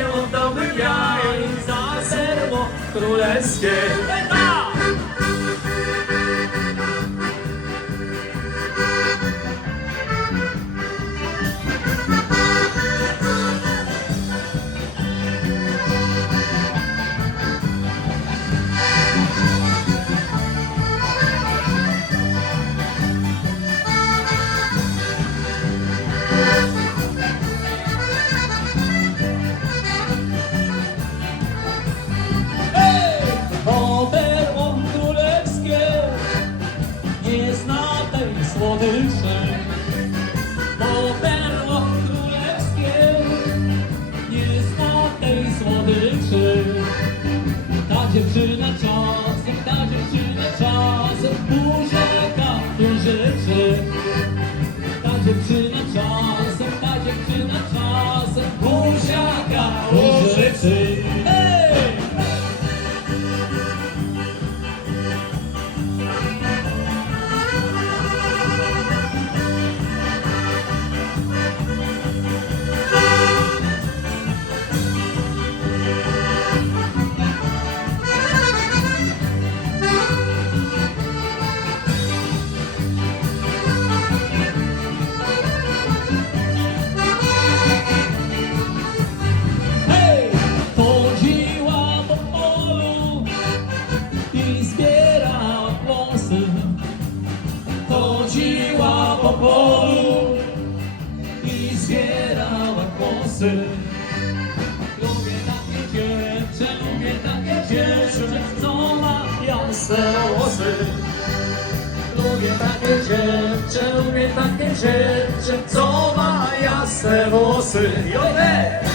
Діло та вмивляє за серво королевське. to. Po i zbierała kłosy. Lubię takie dziewczę, lubię takie dziewczę, co ma jasne włosy. Lubię takie dziewczę, lubię takie dziewczę, co ma jasne włosy. Jole!